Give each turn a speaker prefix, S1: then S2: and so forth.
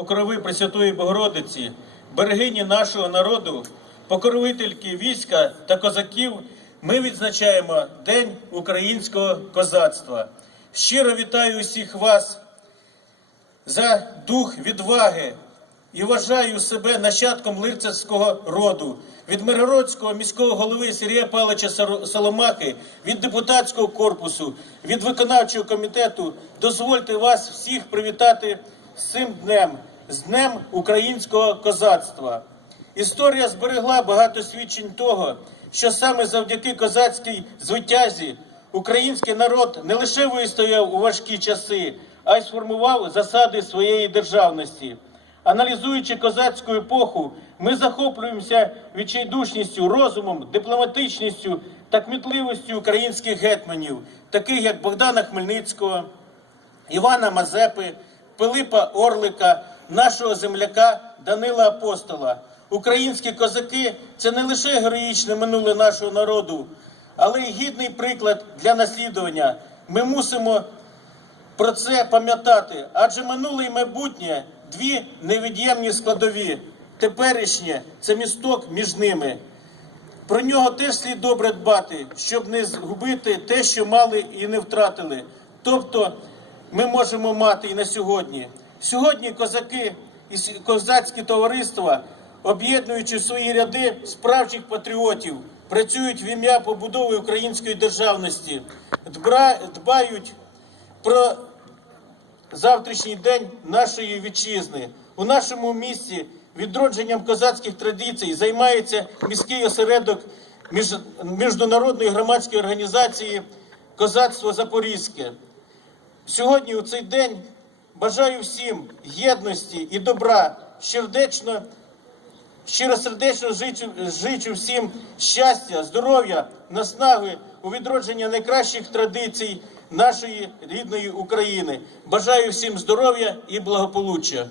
S1: покрови Пресвятої Богородиці, берегині нашого народу, покровительки війська та козаків, ми відзначаємо День українського козацтва. Щиро вітаю усіх вас за дух відваги і вважаю себе нащадком лицарського роду від Миргородського міського голови Сергія Павловича Соломахи, від депутатського корпусу, від виконавчого комітету. Дозвольте вас всіх привітати цим днем, з Днем українського козацтва. Історія зберегла багато свідчень того, що саме завдяки козацькій звитязі український народ не лише вистояв у важкі часи, а й сформував засади своєї державності. Аналізуючи козацьку епоху, ми захоплюємося відчайдушністю, розумом, дипломатичністю та кмітливістю українських гетьманів, таких як Богдана Хмельницького, Івана Мазепи, Пилипа Орлика, нашого земляка Данила Апостола. Українські козаки це не лише героїчне минуле нашого народу, але й гідний приклад для наслідування. Ми мусимо про це пам'ятати, адже минуле і майбутнє дві невід'ємні складові. Теперішнє це місток між ними. Про нього теж слід добре дбати, щоб не згубити те, що мали і не втратили. Тобто ми можемо мати і на сьогодні. Сьогодні козаки і козацькі товариства, об'єднуючи свої ряди справжніх патріотів, працюють в ім'я побудови української державності, дбають про завтрашній день нашої вітчизни. У нашому місті відродженням козацьких традицій займається міський осередок міжнародної громадської організації Козацтво Запорізьке. Сьогодні у цей день бажаю всім єдності і добра, сердечно, щиросердечно жичу, жичу всім щастя, здоров'я, наснаги у відродження найкращих традицій нашої рідної України. Бажаю всім здоров'я і благополуччя.